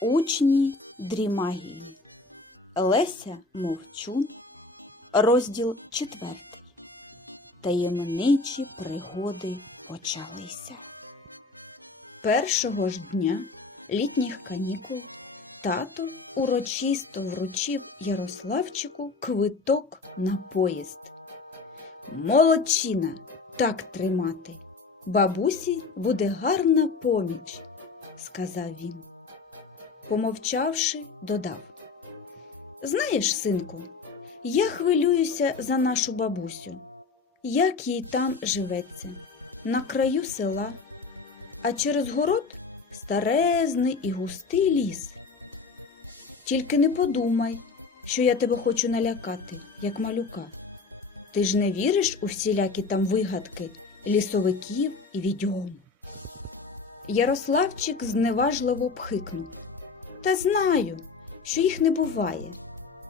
Учні дрімагії. Леся Мовчун. Розділ четвертий. Таємничі пригоди почалися. Першого ж дня літніх канікул тато урочисто вручив Ярославчику квиток на поїзд. Молодчина, так тримати. Бабусі буде гарна поміч, сказав він. Помовчавши, додав. Знаєш, синку, я хвилююся за нашу бабусю. Як їй там живеться, на краю села, а через город старезний і густий ліс. Тільки не подумай, що я тебе хочу налякати, як малюка. Ти ж не віриш у всілякі там вигадки лісовиків і відьом. Ярославчик зневажливо пхикнув. Та знаю, що їх не буває,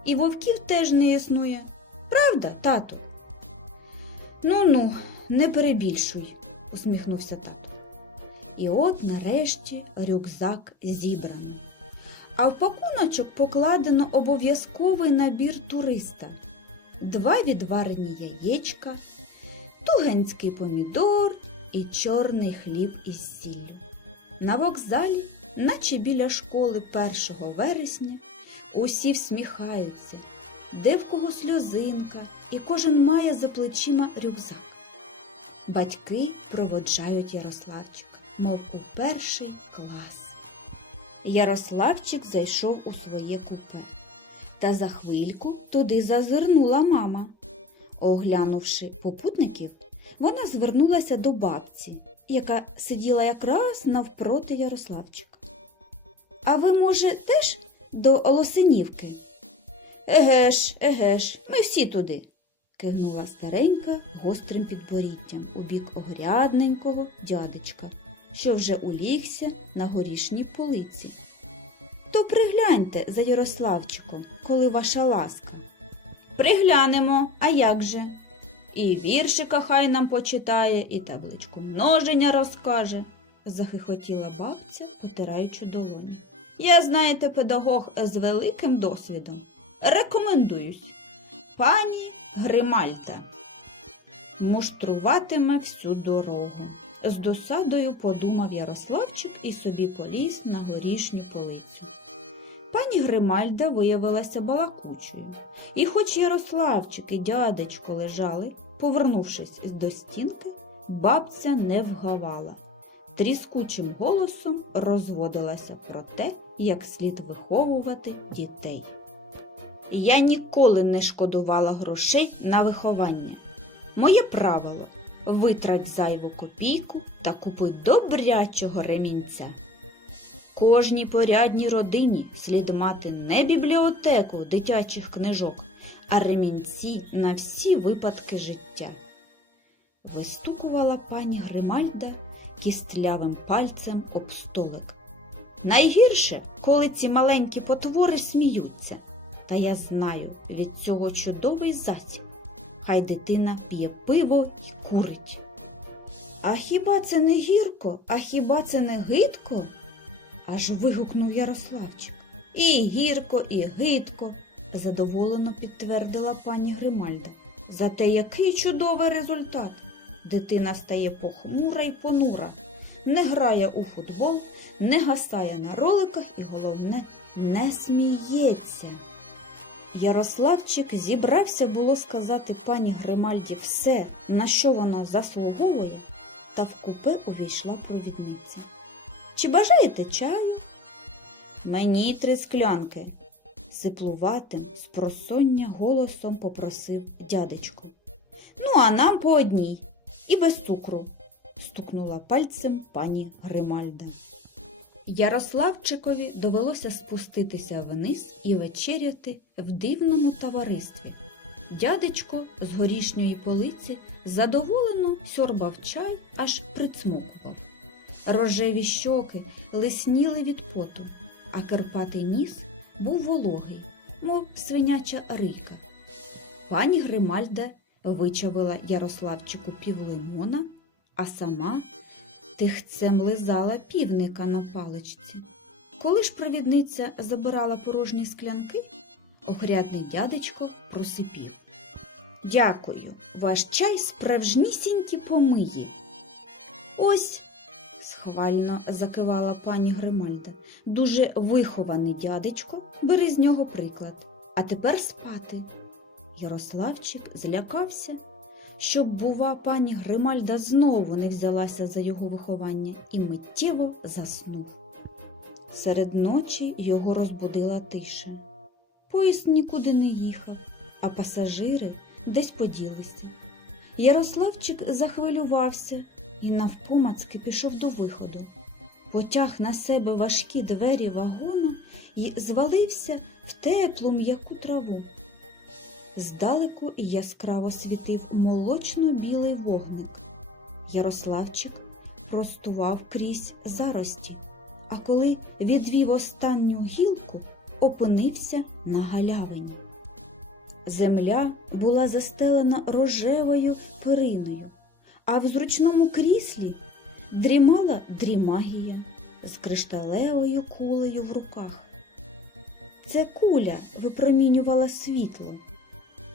і вовків теж не існує. Правда, тату? Ну ну, не перебільшуй, усміхнувся тато. І от нарешті рюкзак зібрано. А в пакуночок покладено обов'язковий набір туриста, два відварені яєчка, тугенський помідор і чорний хліб із сіллю. На вокзалі, наче біля школи 1 вересня, усі всміхаються, де в кого сльозинка, і кожен має за плечима рюкзак. Батьки проводжають Ярославчика, мов у перший клас. Ярославчик зайшов у своє купе, та за хвильку туди зазирнула мама. Оглянувши попутників, вона звернулася до бабці, яка сиділа якраз навпроти Ярославчика. А ви, може, теж до Лосинівки? Еге ж, еге ж, ми всі туди, кивнула старенька гострим підборіттям у бік огрядненького дядечка, що вже улігся на горішній полиці. То пригляньте за Ярославчиком, коли ваша ласка. Приглянемо, а як же? І віршика хай нам почитає, і табличку множення розкаже, захихотіла бабця, потираючи долоні. Я, знаєте, педагог з великим досвідом. Рекомендуюсь. Пані Гримальда. Муштруватиме всю дорогу. З досадою подумав Ярославчик і собі поліз на горішню полицю. Пані Гримальда виявилася балакучою, і хоч Ярославчик і дядечко лежали, повернувшись до стінки, бабця не вгавала. Тріскучим голосом розводилася про те, як слід виховувати дітей. Я ніколи не шкодувала грошей на виховання. Моє правило витрать зайву копійку та купи добрячого ремінця. Кожній порядній родині слід мати не бібліотеку дитячих книжок, а ремінці на всі випадки життя. Вистукувала пані Гримальда кістлявим пальцем об столик. Найгірше, коли ці маленькі потвори сміються, та я знаю від цього чудовий засіб. Хай дитина п'є пиво й курить. А хіба це не гірко, а хіба це не гидко? аж вигукнув Ярославчик. І гірко, і гидко, задоволено підтвердила пані Гримальда. Зате який чудовий результат. Дитина стає похмура й понура, не грає у футбол, не гасає на роликах і, головне, не сміється. Ярославчик зібрався було сказати пані Гримальді все, на що вона заслуговує, та в купе увійшла провідниця. Чи бажаєте чаю? Мені три склянки, сиплуватим, з просоння голосом попросив дядечко. Ну, а нам по одній і без цукру, стукнула пальцем пані Гримальда. Ярославчикові довелося спуститися вниз і вечеряти в дивному товаристві. Дядечко з горішньої полиці задоволено сьорбав чай, аж прицмокував. Рожеві щоки лисніли від поту, а Карпатий ніс був вологий, мов свиняча рийка. Пані Гримальда вичавила Ярославчику півлимона, а сама тихцем лизала півника на паличці. Коли ж провідниця забирала порожні склянки, огрядний дядечко просипів. Дякую, ваш чай справжнісінькі помиї. Ось, схвально закивала пані Гримальда, дуже вихований дядечко, бери з нього приклад. А тепер спати. Ярославчик злякався, щоб, бува, пані Гримальда знову не взялася за його виховання і миттєво заснув. Серед ночі його розбудила тиша. Поїзд нікуди не їхав, а пасажири десь поділися. Ярославчик захвилювався і навпомацки пішов до виходу. Потяг на себе важкі двері вагона і звалився в теплу м'яку траву. Здалеку яскраво світив молочно-білий вогник. Ярославчик простував крізь зарості, а коли відвів останню гілку, опинився на галявині. Земля була застелена рожевою периною, а в зручному кріслі дрімала дрімагія з кришталевою кулею в руках. Це куля випромінювала світло.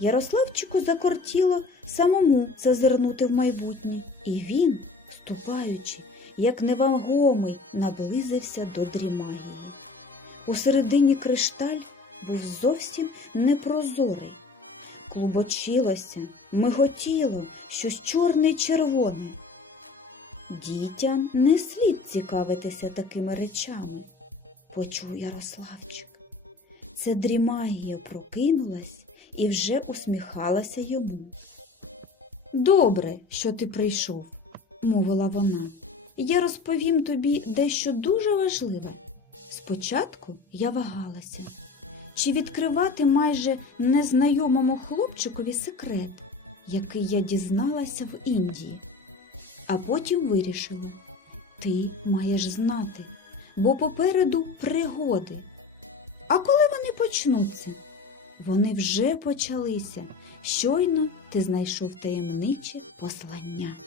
Ярославчику закортіло самому зазирнути в майбутнє, і він, ступаючи, як невагомий, наблизився до дрімагії. Усередині кришталь був зовсім непрозорий. Клубочилося, миготіло щось чорне й червоне. Дітям не слід цікавитися такими речами, почув Ярославчик. Це дрімагія прокинулась і вже усміхалася йому. Добре, що ти прийшов, мовила вона. Я розповім тобі дещо дуже важливе. Спочатку я вагалася, чи відкривати майже незнайомому хлопчикові секрет, який я дізналася в Індії. А потім вирішила, ти маєш знати, бо попереду пригоди. А коли вони почнуться? Вони вже почалися. Щойно ти знайшов таємниче послання.